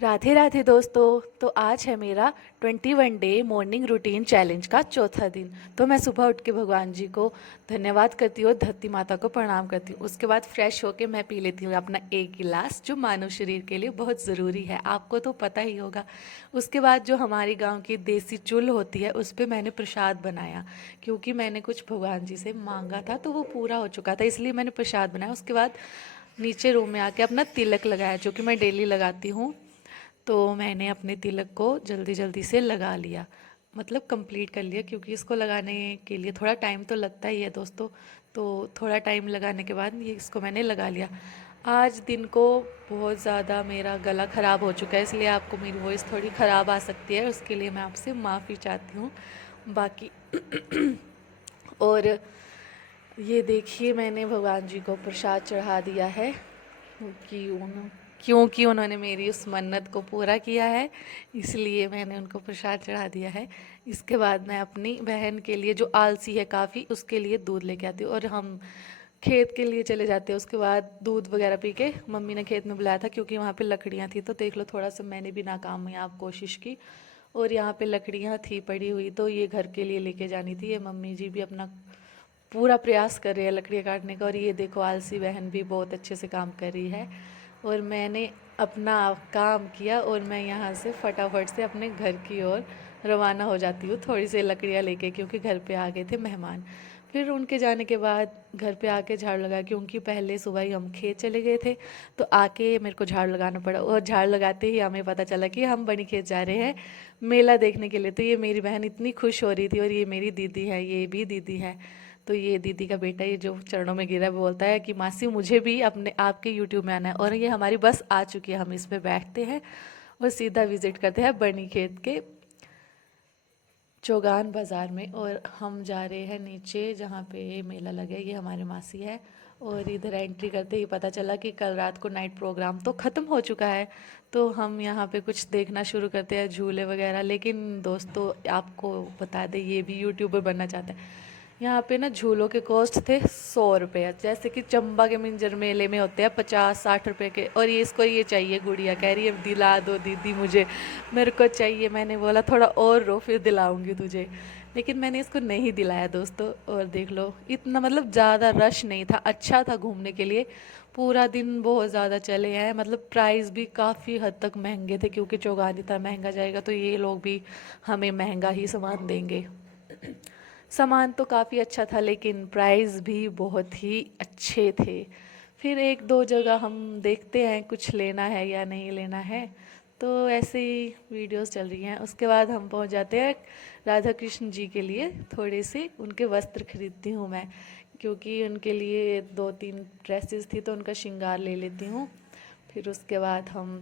राधे राधे दोस्तों। तो आज है मेरा 21 डे मॉर्निंग रूटीन चैलेंज का चौथा दिन। तो मैं सुबह उठ के भगवान जी को धन्यवाद करती हूँ, धरती माता को प्रणाम करती हूँ। उसके बाद फ्रेश होके मैं पी लेती हूँ अपना एक गिलास, जो मानव शरीर के लिए बहुत ज़रूरी है, आपको तो पता ही होगा। उसके बाद जो हमारी गांव की देसी चुल्ह होती है उस पर मैंने प्रसाद बनाया, क्योंकि मैंने कुछ भगवान जी से मांगा था तो वो पूरा हो चुका था, इसलिए मैंने प्रसाद बनाया। उसके बाद नीचे रूम में आके अपना तिलक लगाया, जो कि मैं डेली लगाती हूँ। तो मैंने अपने तिलक को जल्दी जल्दी से लगा लिया, मतलब कंप्लीट कर लिया, क्योंकि इसको लगाने के लिए थोड़ा टाइम तो लगता ही है दोस्तों। तो थोड़ा टाइम लगाने के बाद ये इसको मैंने लगा लिया। आज दिन को बहुत ज़्यादा मेरा गला ख़राब हो चुका है, इसलिए आपको मेरी वॉइस थोड़ी ख़राब आ सकती है, उसके लिए मैं आपसे माफ़ी चाहती हूँ। बाकी और ये देखिए, मैंने भगवान जी को प्रसाद चढ़ा दिया है, क्योंकि उन्होंने मेरी उस मन्नत को पूरा किया है, इसलिए मैंने उनको प्रसाद चढ़ा दिया है। इसके बाद मैं अपनी बहन के लिए, जो आलसी है काफ़ी, उसके लिए दूध लेके आती हूँ और हम खेत के लिए चले जाते हैं। उसके बाद दूध वगैरह पी के मम्मी ने खेत में बुलाया था, क्योंकि वहाँ पे लकड़ियाँ थी। तो देख लो, थोड़ा सा मैंने भी नाकामयाब कोशिश की और यहाँ पे लकड़ियाँ थी पड़ी हुई, तो ये घर के लिए लेके जानी थी। ये मम्मी जी भी अपना पूरा प्रयास कर रही है लकड़ियाँ काटने का, और ये देखो आलसी बहन भी बहुत अच्छे से काम कर रही है। और मैंने अपना काम किया और मैं यहाँ से फटाफट से अपने घर की ओर रवाना हो जाती हूँ, थोड़ी सी लकड़ियाँ लेके, क्योंकि घर पे आ गए थे मेहमान। फिर उनके जाने के बाद घर पे आके झाड़ू लगा, क्योंकि पहले सुबह ही हम खेत चले गए थे, तो आके मेरे को झाड़ू लगाना पड़ा। और झाड़ू लगाते ही हमें पता चला कि हम बनी खेत जा रहे हैं मेला देखने के लिए। तो ये मेरी बहन इतनी खुश हो रही थी, और ये मेरी दीदी है, ये भी दीदी है। तो ये दीदी का बेटा, ये जो चरणों में गिरा, बोलता है कि मासी मुझे भी अपने आपके यूट्यूब में आना है। और ये हमारी बस आ चुकी है, हम इस पे बैठते हैं और सीधा विजिट करते हैं बनी खेत के चौगान बाज़ार में। और हम जा रहे हैं नीचे, जहाँ पे मेला लगे। ये हमारे मासी है। और इधर एंट्री करते ही पता चला कि कल रात को नाइट प्रोग्राम तो ख़त्म हो चुका है। तो हम यहाँ पे कुछ देखना शुरू करते हैं, झूले वगैरह। लेकिन दोस्तों, आपको बता दें, ये भी यूट्यूबर बनना चाहता है। यहाँ पे ना झूलों के कॉस्ट थे 100 रुपये, जैसे कि चंबा के मिंजर मेले में होते हैं 50-60 रुपये के। और ये इसको ये चाहिए, गुड़िया कह रही है दिला दो दीदी मुझे, मेरे को चाहिए। मैंने बोला थोड़ा और रो, फिर दिलाऊंगी तुझे। लेकिन मैंने इसको नहीं दिलाया दोस्तों। और देख लो, इतना मतलब ज़्यादा रश नहीं था, अच्छा था घूमने के लिए। पूरा दिन बहुत ज़्यादा चले हैं, मतलब प्राइस भी काफ़ी हद तक महंगे थे, क्योंकि चौगान इतना महंगा जाएगा तो ये लोग भी हमें महंगा ही सामान देंगे। सामान तो काफ़ी अच्छा था, लेकिन प्राइस भी बहुत ही अच्छे थे। फिर एक दो जगह हम देखते हैं कुछ लेना है या नहीं लेना है, तो ऐसे ही वीडियोस चल रही हैं। उसके बाद हम पहुंच जाते हैं राधा कृष्ण जी के लिए, थोड़े से उनके वस्त्र खरीदती हूँ मैं, क्योंकि उनके लिए 2-3 ड्रेसेस थी, तो उनका श्रृंगार ले लेती हूँ। फिर उसके बाद हम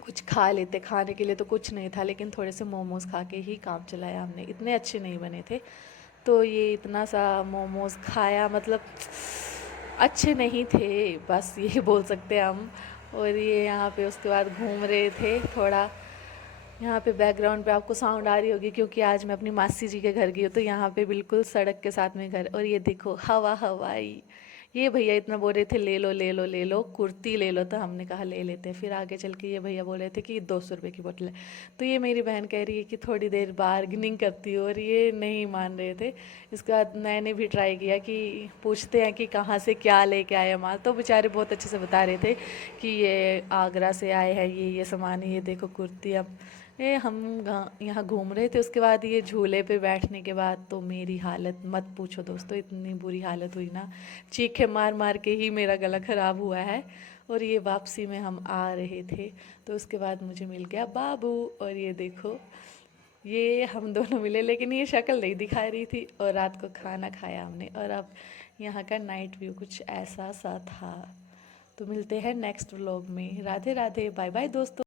कुछ खा लेते। खाने के लिए तो कुछ नहीं था, लेकिन थोड़े से मोमोज खा के ही काम चलाया हमने, इतने अच्छे नहीं बने थे। तो ये इतना सा मोमोज खाया, मतलब अच्छे नहीं थे, बस यही बोल सकते हैं हम। और ये यहाँ पे उसके बाद घूम रहे थे थोड़ा। यहाँ पे बैकग्राउंड पे आपको साउंड आ रही होगी, क्योंकि आज मैं अपनी मासी जी के घर गई हूँ, तो यहाँ पे बिल्कुल सड़क के साथ में घर। और ये देखो हवा हवाई। ये भैया इतना बोल रहे थे ले लो ले लो ले लो, कुर्ती ले लो, तो हमने कहा ले लेते हैं। फिर आगे चल के ये भैया बोल रहे थे कि 200 रुपये की बोतल है। तो ये मेरी बहन कह रही है कि थोड़ी देर बार्गेनिंग करती हो, और ये नहीं मान रहे थे। इसके बाद मैंने भी ट्राई किया कि पूछते हैं कि कहाँ से क्या लेके आए माल, तो बेचारे बहुत अच्छे से बता रहे थे कि ये आगरा से आए हैं, ये सामान है, ये देखो कुर्ती। अब ये हम यहाँ घूम रहे थे, उसके बाद ये झूले पे बैठने के बाद तो मेरी हालत मत पूछो दोस्तों, इतनी बुरी हालत हुई ना, चीखे मार मार के ही मेरा गला ख़राब हुआ है। और ये वापसी में हम आ रहे थे, तो उसके बाद मुझे मिल गया बाबू। और ये देखो, ये हम दोनों मिले, लेकिन ये शक्ल नहीं दिखा रही थी। और रात को खाना खाया हमने, और अब यहाँ का नाइट व्यू कुछ ऐसा सा था। तो मिलते हैं नेक्स्ट व्लॉग में। राधे राधे, बाय बाय दोस्तों।